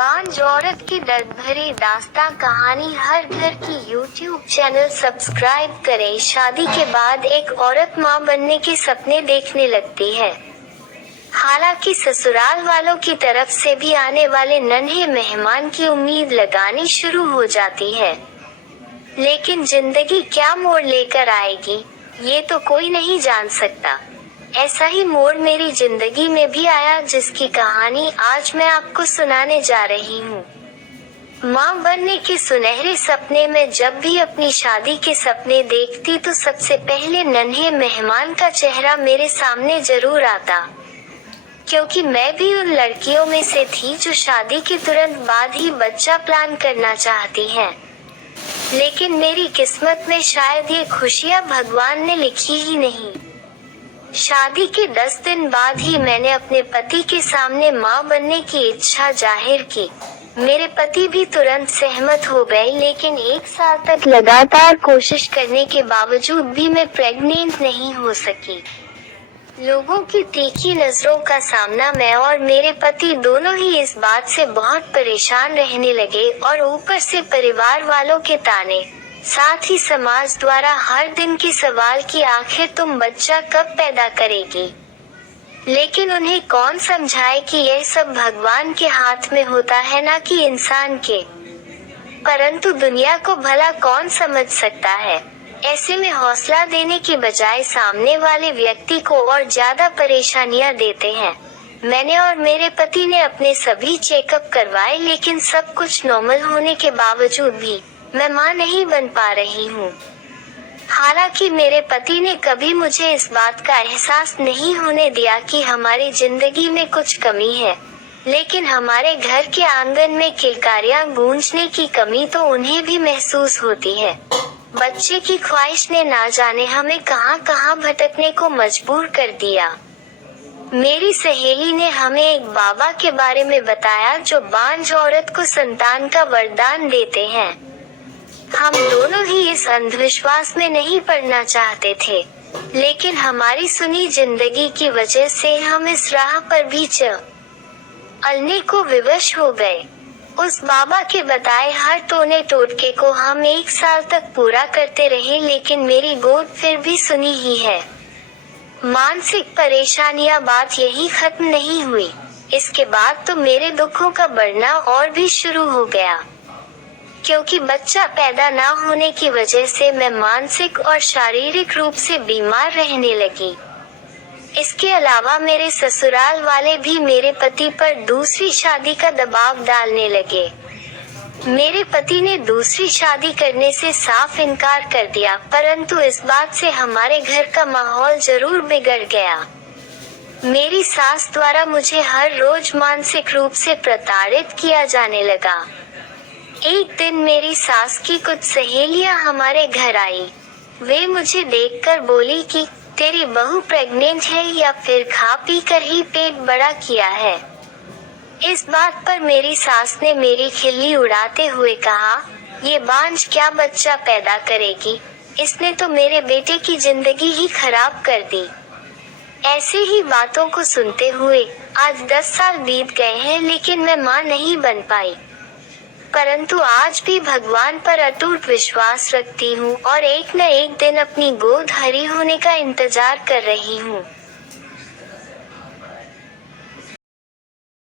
बांझ औरत की दर्द भरी दास्तां कहानी। हर घर की यूट्यूब चैनल सब्सक्राइब करें। शादी के बाद एक औरत मां बनने के सपने देखने लगती है। हालांकि ससुराल वालों की तरफ से भी आने वाले नन्हे मेहमान की उम्मीद लगानी शुरू हो जाती है। लेकिन जिंदगी क्या मोड़ लेकर आएगी, ये तो कोई नहीं जान सकता। ऐसा ही मोड़ मेरी जिंदगी में भी आया, जिसकी कहानी आज मैं आपको सुनाने जा रही हूँ। मां बनने के सुनहरे सपने में जब भी अपनी शादी के सपने देखती तो सबसे पहले नन्हे मेहमान का चेहरा मेरे सामने जरूर आता, क्योंकि मैं भी उन लड़कियों में से थी जो शादी के तुरंत बाद ही बच्चा प्लान करना चाहती हैं। लेकिन मेरी किस्मत में शायद ये खुशियां भगवान ने लिखी ही नहीं। शादी के 10 दिन बाद ही मैंने अपने पति के सामने मां बनने की इच्छा जाहिर की। मेरे पति भी तुरंत सहमत हो गए, लेकिन 1 साल तक लगातार कोशिश करने के बावजूद भी मैं प्रेग्नेंट नहीं हो सकी। लोगों की तीखी नजरों का सामना मैं और मेरे पति दोनों ही इस बात से बहुत परेशान रहने लगे, और ऊपर से परिवार वालों के ताने, साथ ही समाज द्वारा हर दिन के सवाल कि आखिर तुम बच्चा कब पैदा करेगी। लेकिन उन्हें कौन समझाए कि यह सब भगवान के हाथ में होता है, ना कि इंसान के। परंतु दुनिया को भला कौन समझ सकता है। ऐसे में हौसला देने की बजाय सामने वाले व्यक्ति को और ज्यादा परेशानियां देते हैं। मैंने और मेरे पति ने अपने सभी चेकअप करवाए, लेकिन सब कुछ नॉर्मल होने के बावजूद भी मैं मां नहीं बन पा रही हूँ। हालांकि मेरे पति ने कभी मुझे इस बात का एहसास नहीं होने दिया कि हमारी जिंदगी में कुछ कमी है, लेकिन हमारे घर के आंगन में किलकारियां गूंजने की कमी तो उन्हें भी महसूस होती है। बच्चे की ख्वाहिश ने ना जाने हमें कहां कहां भटकने को मजबूर कर दिया। मेरी सहेली ने हमें एक बाबा के बारे में बताया जो बांझ औरत को संतान का वरदान देते हैं। हम दोनों ही इस अंधविश्वास में नहीं पड़ना चाहते थे, लेकिन हमारी सुनी जिंदगी की वजह से हम इस राह पर भी चलने को विवश हो गए। उस बाबा के बताए हर टोने टोटके को हम 1 साल तक पूरा करते रहे, लेकिन मेरी गोद फिर भी सुनी ही है। मानसिक परेशानियां बात यही खत्म नहीं हुई। इसके बाद तो मेरे दुखों का बढ़ना और भी शुरू हो गया, क्योंकि बच्चा पैदा न होने की वजह से मैं मानसिक और शारीरिक रूप से बीमार रहने लगी। इसके अलावा मेरे ससुराल वाले भी मेरे पति पर दूसरी शादी का दबाव डालने लगे। मेरे पति ने दूसरी शादी करने से साफ इनकार कर दिया, परंतु इस बात से हमारे घर का माहौल जरूर बिगड़ गया। मेरी सास द्वारा मुझे हर रोज मानसिक रूप से प्रताड़ित किया जाने लगा। एक दिन मेरी सास की कुछ सहेलियां हमारे घर आई। वे मुझे देखकर बोली कि तेरी बहू प्रेग्नेंट है या फिर खा पी कर ही पेट बड़ा किया है। इस बात पर मेरी सास ने मेरी खिल्ली उड़ाते हुए कहा, ये बांझ क्या बच्चा पैदा करेगी, इसने तो मेरे बेटे की जिंदगी ही खराब कर दी। ऐसे ही बातों को सुनते हुए आज 10 साल बीत गए हैं, लेकिन मैं मां नहीं बन पाई। परंतु आज भी भगवान पर अटूट विश्वास रखती हूँ और एक न एक दिन अपनी गोद हरी होने का इंतजार कर रही हूँ।